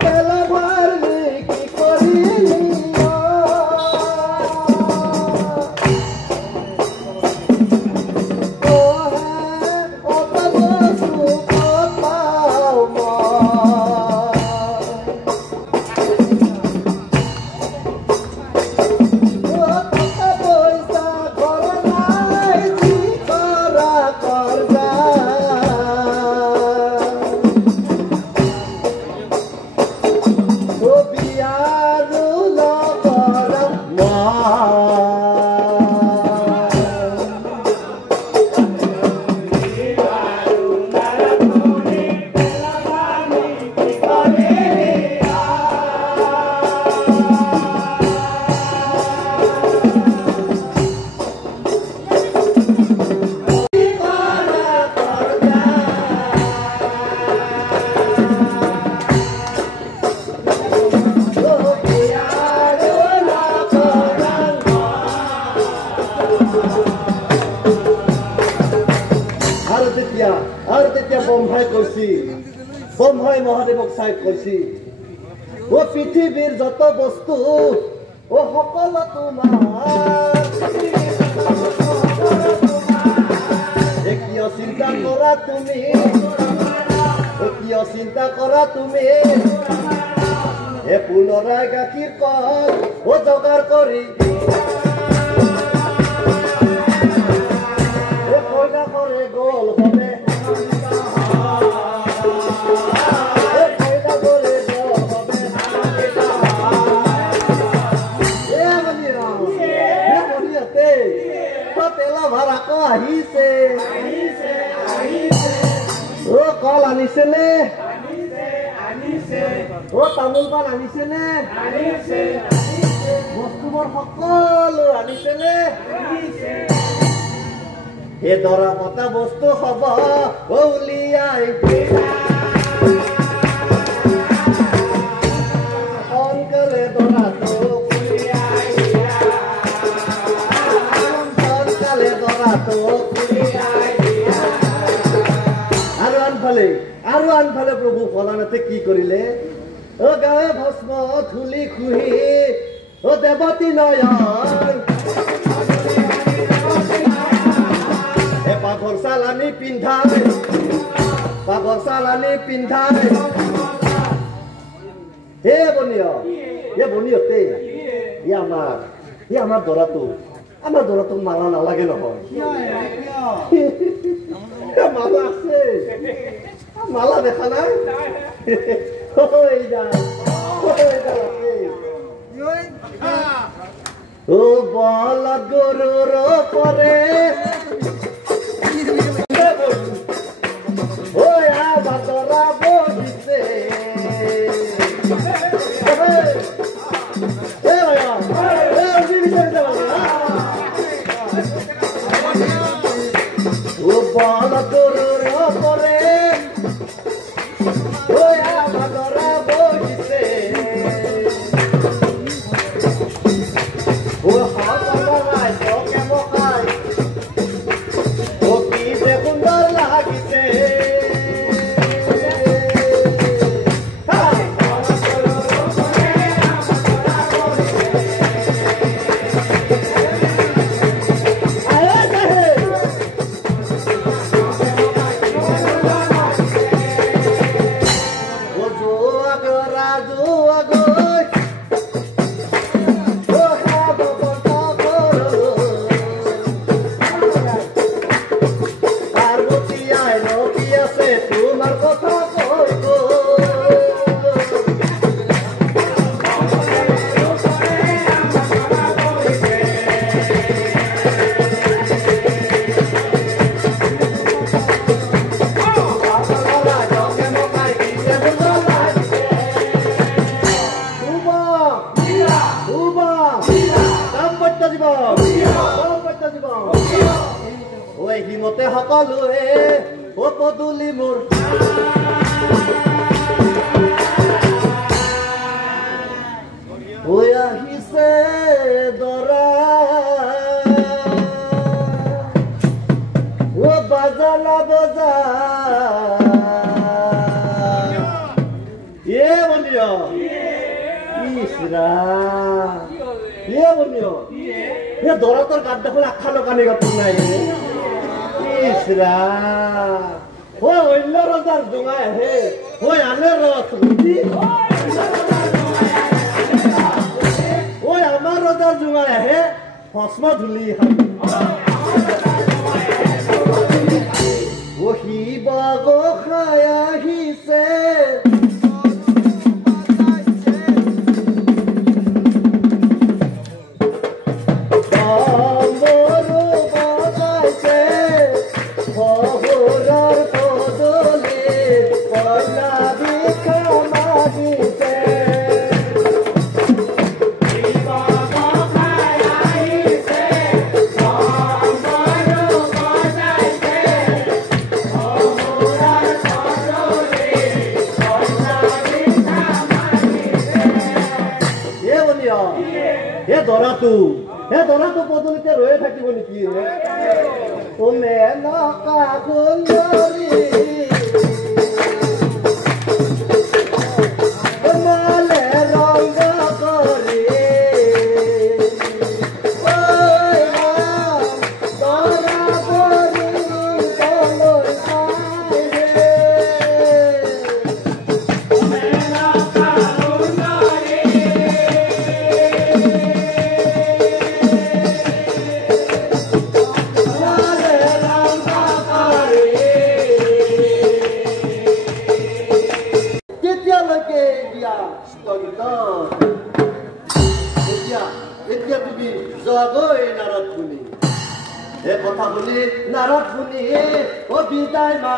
পেলা মাৰলি কি কৰিলি ব্ৰহ্মাই মহাদেৱক চাই কৈছি ও পৃথিৱীৰ যত বস্তু ও সকলো তোমাৰ কিয় চিন্তা কৰা তুমি কিয় চিন্তা কৰা তুমি এ পুনৰাই গাখীৰ কল ও যোগাৰ কৰি কইনা কৰে গল হবে আহিছে ও কল আনিছে নে ও তামোল পাণ আনিছে নে বস্তুবোৰ সকলো আনিছে নে হে দৰা মতা বস্তু হব উলিয়াই অংকলে দৰাটো আৰু আনফালে প্ৰভু ভোলানাথে কি কৰিলে ও গায়ে ভস্ম ধূলি খুহি ও দেৱতী নয়ন এ পাঘৰ চালানি পিন্ধাই হে বনিয়তে আমাৰ দৰাটো মালা নালাগে নহয় মালা আছে মালা দেখা নাই ও বল গৰুৰ পৰে দৰা বহিছে বল গৰুৰ পৰে দৰা বহিছে কি যে সুন্দৰ লাগিছে হিমতে সকলোৱে ও পদুলি মোৰ হৈ আহিছে দৰা ও বাজালা বজা বনিয় ইসরা বনিয় দরতর গাত দেখুন আখ্যা লোকানি গত নাই ইসরা অন্য রজার জোঙাই আহে আনে রথ বুঝি আমার রজার জোঙাই আহে ভস্ম ধুলি শিব গোসাঁই আহিছে দৰাটো পদূলিতে ৰৈ থাকিব নেকি নকা সুন্দৰী মালে ৰং কৰি দৰা কৰি এতিয়া তুমি জগৈ নাৰদ শুনি এই কথা শুনি নাৰদ শুনি বিদায় মা